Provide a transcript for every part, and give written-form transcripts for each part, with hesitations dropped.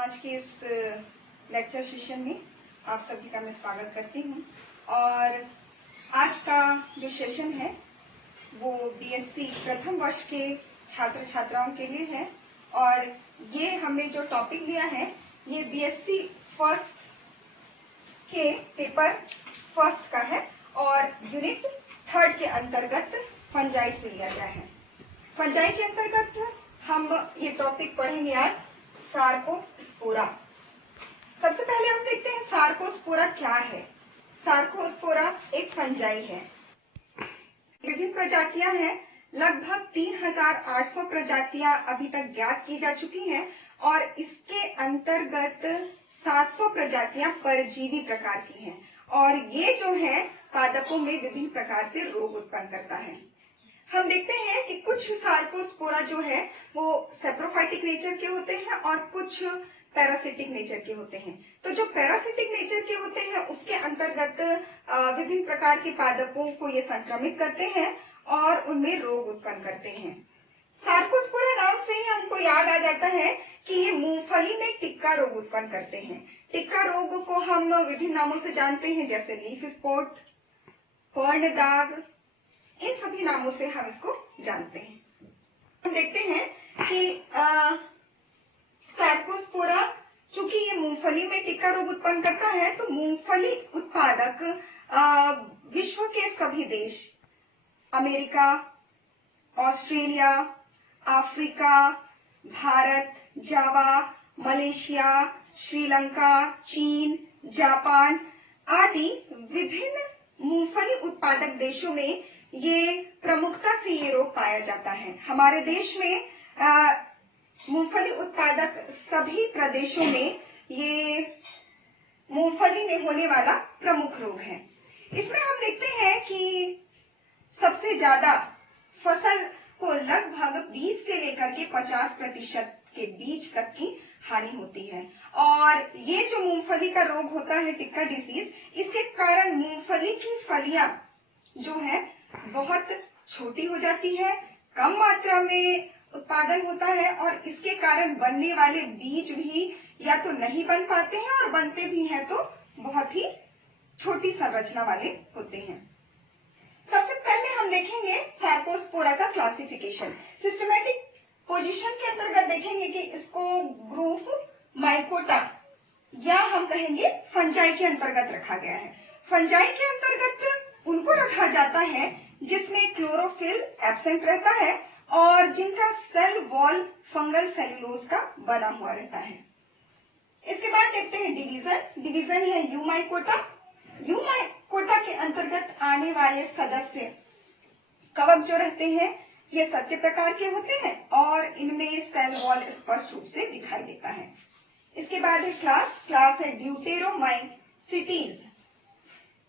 आज के इस लेक्चर सेशन में आप सभी का मैं स्वागत करती हूँ। और आज का जो सेशन है वो बीएससी प्रथम वर्ष के छात्र छात्राओं के लिए है। और ये हमने जो टॉपिक लिया है ये बीएससी फर्स्ट के पेपर फर्स्ट का है और यूनिट 3 के अंतर्गत फंजाई से लिया गया है। फंजाई के अंतर्गत हम ये टॉपिक पढ़ेंगे आज, सार्कोस्पोरा। सबसे पहले हम देखते हैं सार्कोस्पोरा क्या है। सार्कोस्पोरा एक फंजाई है। विभिन्न प्रजातियां हैं, लगभग 3800 प्रजातियां अभी तक ज्ञात की जा चुकी हैं और इसके अंतर्गत 700 प्रजातियां परजीवी प्रकार की हैं। और ये जो है पादपों में विभिन्न प्रकार से रोग उत्पन्न करता है। हम देखते हैं कि कुछ सार्कोस्पोरा जो है वो सेप्रोफाइटिक नेचर के होते हैं और कुछ पैरासिटिक नेचर के होते हैं। तो जो पैरासिटिक नेचर के होते हैं उसके अंतर्गत विभिन्न प्रकार के पादपों को ये संक्रमित करते हैं और उनमें रोग उत्पन्न करते हैं। सार्कोस्पोरा नाम से ही हमको याद आ जाता है कि ये मूंगफली में टिक्का रोग उत्पन्न करते हैं। टिक्का रोग को हम विभिन्न नामों से जानते हैं, जैसे लीफ स्पॉट, पर्ण दाग, इन सभी नामों से हम इसको जानते हैं। हम देखते हैं कि सार्कोस्पोरा चूंकि ये मूंगफली में टिक्का रोग उत्पन्न करता है तो मूंगफली उत्पादक विश्व के सभी देश, अमेरिका, ऑस्ट्रेलिया, अफ्रीका, भारत, जावा, मलेशिया, श्रीलंका, चीन, जापान आदि विभिन्न मूंगफली उत्पादक देशों में ये प्रमुखता से ये रोग पाया जाता है। हमारे देश में मूंगफली उत्पादक सभी प्रदेशों में ये मूंगफली में होने वाला प्रमुख रोग है। इसमें हम देखते हैं कि सबसे ज्यादा फसल को लगभग 20 से लेकर के 50% के बीच तक की हानि होती है। और ये जो मूंगफली का रोग होता है, टिक्का डिसीज, इसके कारण मूंगफली की फलियां जो है बहुत छोटी हो जाती है, कम मात्रा में उत्पादन होता है और इसके कारण बनने वाले बीज भी या तो नहीं बन पाते हैं और बनते भी हैं तो बहुत ही छोटी संरचना वाले होते हैं। सबसे पहले हम देखेंगे सार्कोस्पोरा का क्लासिफिकेशन। सिस्टमैटिक पोजीशन के अंतर्गत देखेंगे कि इसको ग्रुप माइकोटा या हम कहेंगे फंजाई के अंतर्गत रखा गया है। फंजाई के अंतर्गत उनको रखा जाता है जिसमें क्लोरोफिल एब्सेंट रहता है और जिनका सेल वॉल फंगल सेलुलोज का बना हुआ रहता है। इसके बाद देखते हैं डिवीजन है यूमाइकोटा। यूमाइकोटा के अंतर्गत आने वाले सदस्य कवक जो रहते हैं ये सत्य प्रकार के होते हैं और इनमें सेल वॉल स्पष्ट रूप से दिखाई देता है। इसके बाद है क्लास है ड्यूटेरोमाइसीटीज।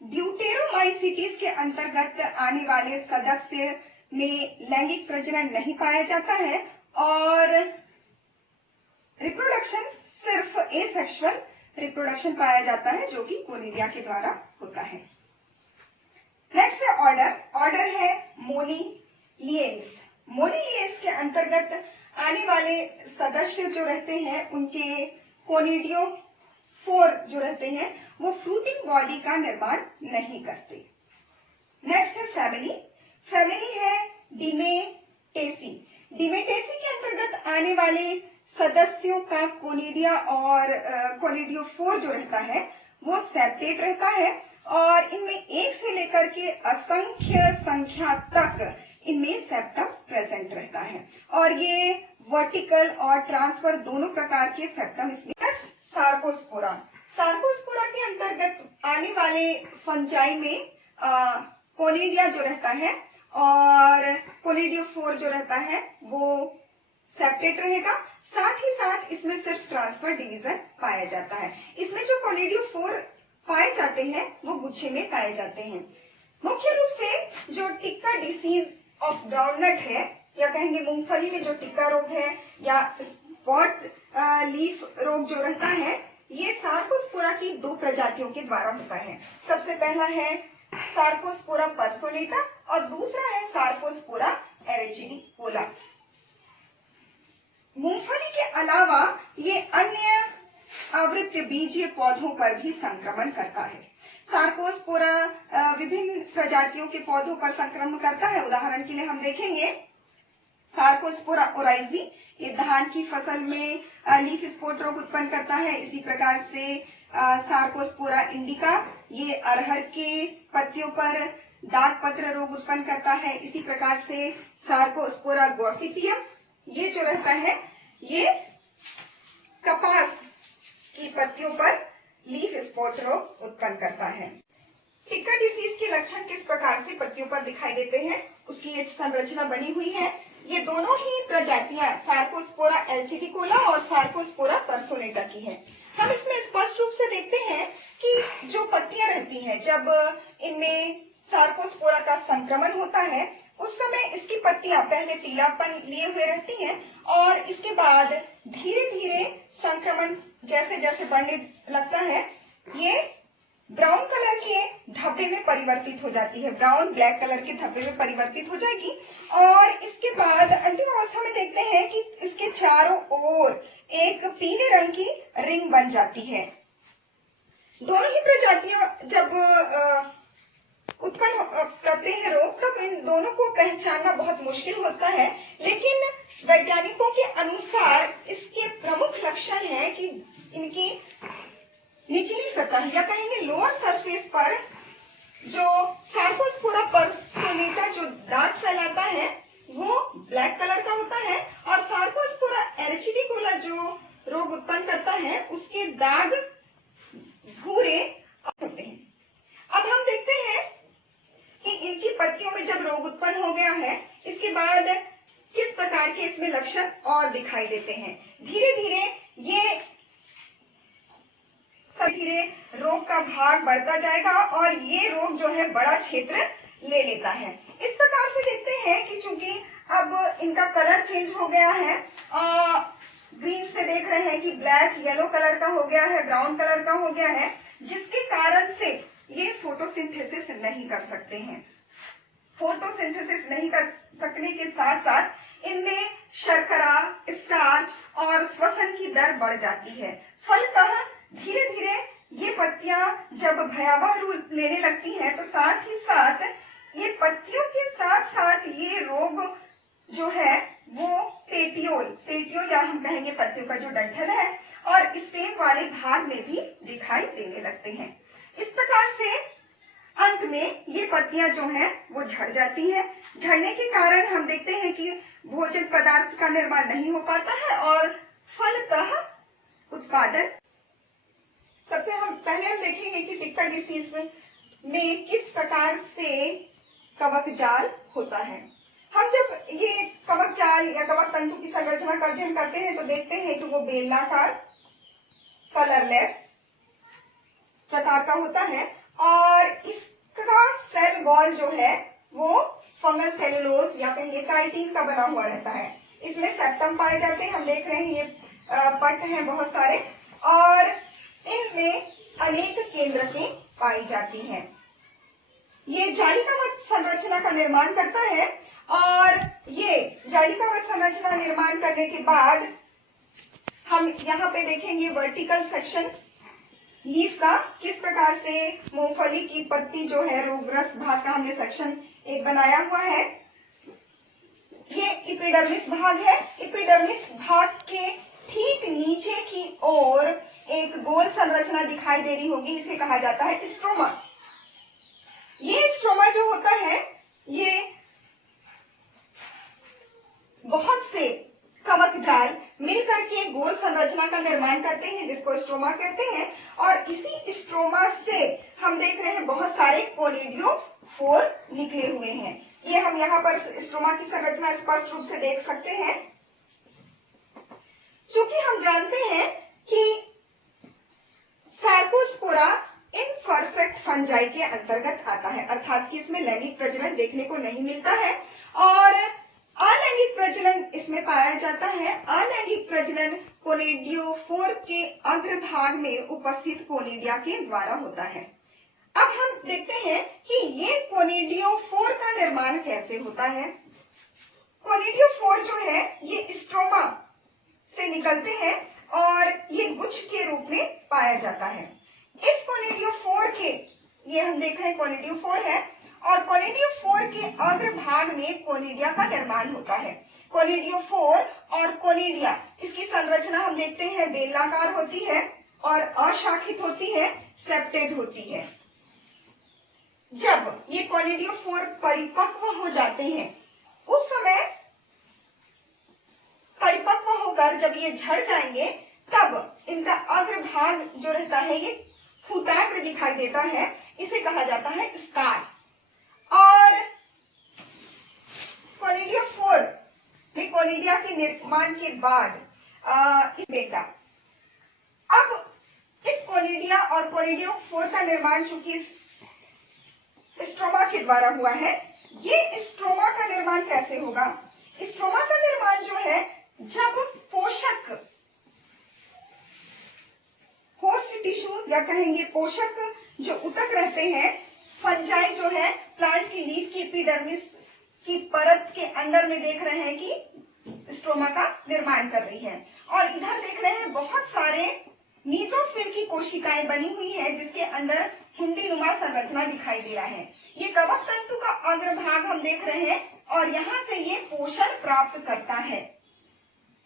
ड्यूटेरोमाइसीटीज के अंतर्गत आने वाले सदस्य में लैंगिक प्रजनन नहीं पाया जाता है और रिप्रोडक्शन सिर्फ एसेक्सुअल रिप्रोडक्शन पाया जाता है जो कि कोनिडिया के द्वारा होता है। नेक्स्ट है ऑर्डर है मोनीलिएंस। मोनीलिएंस के अंतर्गत आने वाले सदस्य जो रहते हैं उनके कोनिडियो 4 जो रहते हैं वो फ्रूटिंग बॉडी का निर्माण नहीं करते। नेक्स्ट है फैमिली है डिमेटेसी। डिमेटेसी के अंतर्गत आने वाले सदस्यों का कोनिडिया और कोनिडियो 4 जो रहता है वो सेप्टेट रहता है और इनमें 1 से लेकर के असंख्य संख्या तक इनमें सेप्टम प्रेजेंट रहता है और ये वर्टिकल और ट्रांसफर दोनों प्रकार के सेप्टम इसमें। सार्कोस्पोरा के अंतर्गत आने वाले फंजाई में कोनिडिया जो रहता है और कोनिडियो 4 जो रहता है वो सेप्टेट रहेगा। साथ ही साथ इसमें सिर्फ ट्रांसफर डिवीजन पाया जाता है। इसमें जो कोनिडियो 4 पाए जाते हैं वो गुच्छे में पाए जाते हैं। मुख्य रूप से जो टिक्का डिसीज ऑफ ग्राउंडनट है या कहेंगे मूंगफली में जो टिक्का रोग है या स्पॉट लीफ रोग जो रहता है ये सार्कोस्पोरा की 2 प्रजातियों के द्वारा होता है। सबसे पहला है सार्कोस्पोरा पर्सोनेटा और दूसरा है सार्कोस्पोरा एरिजिडिकोला। मूंगफली के अलावा ये अन्य आवृत्त बीजीय पौधों पर भी संक्रमण करता है। सार्कोस्पोरा विभिन्न प्रजातियों के पौधों पर संक्रमण करता है। उदाहरण के लिए हम देखेंगे सार्कोस्पोरा ओराइजी, ये धान की फसल में लीफ स्पॉट रोग उत्पन्न करता है। इसी प्रकार से सार्कोस्पोरा इंडिका, ये अरहर के पत्तियों पर दाग पत्र रोग उत्पन्न करता है। इसी प्रकार से सार्कोस्पोरा गॉसिपियम, ये जो रहता है ये कपास की पत्तियों पर लीफ स्पॉट रोग उत्पन्न करता है। टिक्का डिसीज के लक्षण किस प्रकार से पत्तियों पर दिखाई देते हैं, उसकी एक संरचना बनी हुई है। ये दोनों ही प्रजातियां सार्कोस्पोरा एल्चिडिकोला और सार्कोस्पोरा पर्सोनेटा की है। हम इसमें स्पष्ट रूप से देखते हैं कि जो पत्तियां रहती हैं, जब इनमें सार्कोस्पोरा का संक्रमण होता है उस समय इसकी पत्तियां पहले पीलापन लिए हुए रहती हैं और इसके बाद धीरे धीरे संक्रमण जैसे जैसे बढ़ने लगता है ये ब्राउन कलर के धब्बे में परिवर्तित हो जाती है, ब्राउन ब्लैक कलर के धब्बे में परिवर्तित हो जाएगी और इसके बाद अंतिम अवस्था में देखते हैं कि इसके चारों ओर एक पीले रंग की रिंग बन जाती है। दोनों ही प्रजातियां जब उत्पन्न करते हैं रोग, तब इन दोनों को पहचानना बहुत मुश्किल होता है, लेकिन वैज्ञानिकों के अनुसार इसके प्रमुख लक्षण है कि इनकी निचली सतह या कहेंगे लोअर सरफेस पर जो सार्कोस्पोरा पर्सोनेटा जो दाग फैलाता है वो ब्लैक कलर का होता है और सार्कोस्पोरा एल्चिडिकोला जो रोग उत्पन्न करता है उसके दाग भूरे होते हैं। अब हम देखते हैं कि इनकी पत्तियों में जब रोग उत्पन्न हो गया है इसके बाद किस प्रकार के इसमें लक्षण और दिखाई देते हैं। धीरे धीरे ये धीरे रोग का भाग बढ़ता जाएगा और ये रोग जो है बड़ा क्षेत्र ले लेता है। इस प्रकार से देखते हैं कि चूंकि अब इनका कलर चेंज हो गया है, ग्रीन से देख रहे हैं कि ब्लैक येलो कलर का हो गया है, ब्राउन कलर का हो गया है, जिसके कारण से ये फोटोसिंथेसिस नहीं कर सकते हैं। फोटोसिंथेसिस नहीं कर सकने के साथ साथ इनमें शर्करा, स्टार्च और श्वसन की दर बढ़ जाती है। फलतः धीरे धीरे ये पत्तियां जब भयावह रूप लेने लगती हैं तो साथ ही साथ ये पत्तियों के साथ साथ ये रोग जो है वो पेटियोल या हम कहेंगे पत्तियों का जो डंठल है और स्टेम वाले भाग में भी दिखाई देने लगते हैं। इस प्रकार से अंत में ये पत्तियां जो हैं वो झड़ जाती हैं। झड़ने के कारण हम देखते हैं कि भोजन पदार्थ का निर्माण नहीं हो पाता है और फलतः उत्पादन। सबसे पहले हम देखेंगे कि टिक्का डिसीज में किस प्रकार से कवक जाल होता है। हम जब ये कवक जाल या कवक तंतु की संरचना का अध्ययन करते हैं तो देखते हैं कि वो बेलनाकार, कलरलेस प्रकार का होता है और इसका सेल वॉल जो है वो फंगल सेलुलोज या कहेंगे काइटिन का बना हुआ रहता है। इसमें सेप्टम पाए जाते हैं, हम देख रहे हैं ये पट हैं बहुत सारे और इनमें अनेक केंद्रकें पाई जाती हैं। ये जालिकावत संरचना का निर्माण करता है और ये जालिकावत संरचना निर्माण करने के बाद हम यहाँ पे देखेंगे वर्टिकल सेक्शन लीफ का, किस प्रकार से मूंगफली की पत्ती जो है रोगग्रस्त भाग का हमने सेक्शन एक बनाया हुआ है। ये एपिडर्मिस भाग है। एपिडर्मिस भाग के ठीक नीचे की ओर एक गोल संरचना दिखाई दे रही होगी, इसे कहा जाता है स्ट्रोमा। ये स्ट्रोमा जो होता है ये बहुत से कवक जाल मिलकर के गोल संरचना का निर्माण करते हैं जिसको स्ट्रोमा कहते हैं और इसी स्ट्रोमा से हम देख रहे हैं बहुत सारे कोनिडियोफोर निकले हुए हैं। ये हम यहाँ पर स्ट्रोमा की संरचना स्पष्ट रूप से देख सकते हैं। चूंकि हम जानते हैं कि सार्कोस्पोरा इनपरफेक्ट फंजाई के अंतर्गत आता है, अर्थात कि इसमें लैंगिक प्रजनन देखने को नहीं मिलता है और अलैंगिक प्रजनन इसमें पाया जाता है। अलैंगिक प्रजनन कोनिडियोफोर के अग्रभाग में उपस्थित कोनिडिया के द्वारा होता है। अब हम देखते हैं कि ये कोनिडियोफोर का निर्माण कैसे होता है। कोनिडियोफोर जो है ये स्ट्रोमा से निकलते हैं और ये गुच्छ के रूप में जाता है। इस कोनिडियोफोर के, ये हम देख रहे हैं कोनिडियोफोर है, और कोनिडियोफोर के अग्रभाग में कोनिडिया का निर्माण होता है। कोनिडियोफोर और कोनिडिया, इसकी संरचना हम देखते हैं बेलनाकार होती है और अशाखित होती है, सेप्टेड होती है। जब ये कोनिडियोफोर परिपक्व हो जाते हैं, उस समय परिपक्व होकर जब ये झड़ जाएंगे, तब इनका अग्रभाग जो रहता है ये फूटाग्र दिखाई देता है, इसे कहा जाता है स्कार्ड। और कोनिडियोफोर में कोनिडिया के निर्माण के बाद बेटा, अब इस कोनिडिया और कोनिडियोफोर का निर्माण चूंकि स्ट्रोमा के द्वारा हुआ है, ये स्ट्रोमा का निर्माण कैसे होगा? स्ट्रोमा का निर्माण जो है, जब पोषक होस्ट टिश्यू या कहेंगे पोषक जो ऊतक रहते हैं, फंजाई जो है प्लांट की लीफ की एपिडर्मिस की परत के अंदर में देख रहे हैं कि स्ट्रोमा का निर्माण कर रही है, और इधर देख रहे हैं बहुत सारे मीजोफिल की कोशिकाएं बनी हुई है, जिसके अंदर हुंडीनुमा संरचना दिखाई दे रहा है। ये कवक तंतु का अग्रभाग हम देख रहे हैं, और यहाँ से ये पोषण प्राप्त करता है,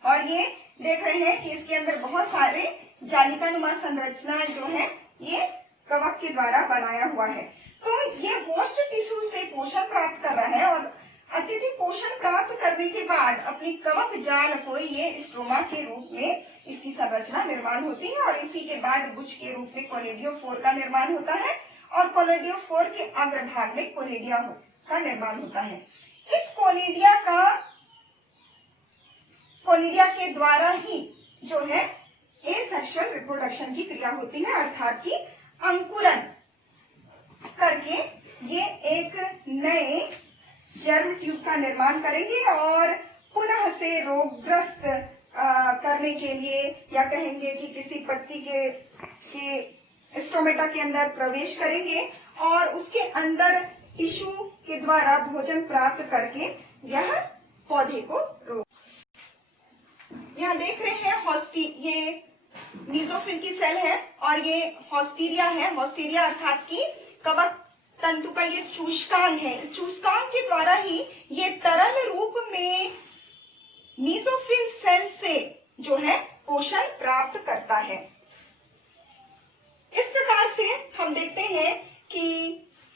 और ये देख रहे हैं कि इसके अंदर बहुत सारे जालिकानुमा संरचना जो है ये कवक के द्वारा बनाया हुआ है। तो ये होस्ट टिश्यू से पोषण प्राप्त कर रहा है, और अत्यधिक पोषण प्राप्त करने के बाद अपनी कवक जाल को ये स्ट्रोमा के रूप में इसकी संरचना निर्माण होती है, और इसी के बाद गुच्छ के रूप में कोनिडियोफोर का निर्माण होता है, और कोनिडियोफोर के अग्रभाग में कोनिडिया का निर्माण होता है। इस कोनिडिया के द्वारा ही जो है एसेक्सुअल रिप्रोडक्शन की क्रिया होती है, अर्थात कि अंकुरन करके ये एक नए जर्म ट्यूब का निर्माण करेंगे, और पुनः से रोगग्रस्त करने के लिए, या कहेंगे कि किसी पत्ती के स्टोमेटा के अंदर प्रवेश करेंगे, और उसके अंदर टिश्यू के द्वारा भोजन प्राप्त करके यह पौधे को रोक। यहाँ देख रहे हैं ये मीजोफिल की सेल है, और ये हॉस्टीरिया है। हॉस्टीरिया अर्थात कि कवक तंतु का ये चूष्कांग है। चूष्कांग के द्वारा ही ये तरल रूप में मीजोफिल सेल से जो है पोषण प्राप्त करता है। इस प्रकार से हम देखते हैं कि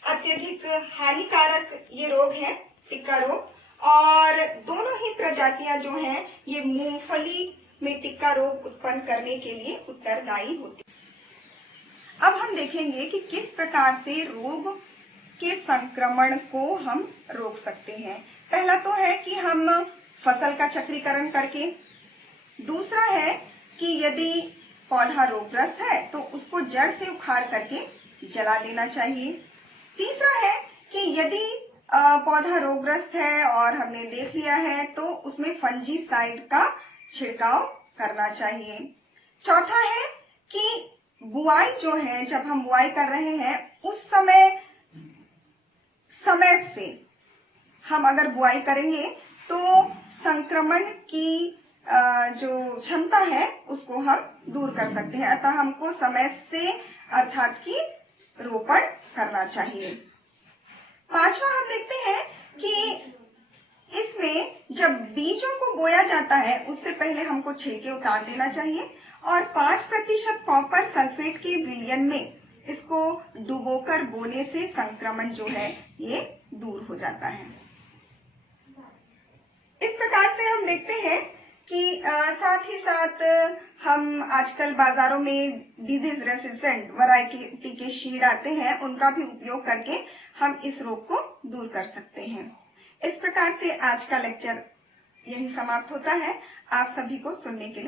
अत्यधिक हानिकारक ये रोग है, टिक्का रोग, और दोनों ही प्रजातियां जो हैं ये मूंगफली में टिक्का रोग उत्पन्न करने के लिए उत्तरदायी होती है। अब हम देखेंगे कि किस प्रकार से रोग के संक्रमण को हम रोक सकते हैं। पहला तो है कि हम फसल का चक्रीकरण करके, दूसरा है कि यदि पौधा रोगग्रस्त है तो उसको जड़ से उखाड़ करके जला देना चाहिए। तीसरा है कि यदि पौधा रोगग्रस्त है और हमने देख लिया है तो उसमें फंजीसाइड का छिड़काव करना चाहिए। चौथा है कि बुआई जो है, जब हम बुआई कर रहे हैं उस समय से हम अगर बुआई करेंगे तो संक्रमण की जो क्षमता है उसको हम दूर कर सकते हैं, अतः हमको समय से अर्थात कि रोपण करना चाहिए। पांचवा हम देखते हैं कि इसमें जब बीजों को बोया जाता है उससे पहले हमको छिलके उतार देना चाहिए, और 5% कॉपर सल्फेट के विलयन में इसको डुबोकर बोने से संक्रमण जो है ये दूर हो जाता है। इस प्रकार से हम देखते हैं कि साथ ही साथ हम आजकल बाजारों में डिजीज रेसिस्टेंट वैरायटी के शीड आते हैं, उनका भी उपयोग करके हम इस रोग को दूर कर सकते हैं। इस प्रकार से आज का लेक्चर यही समाप्त होता है। आप सभी को सुनने के लिए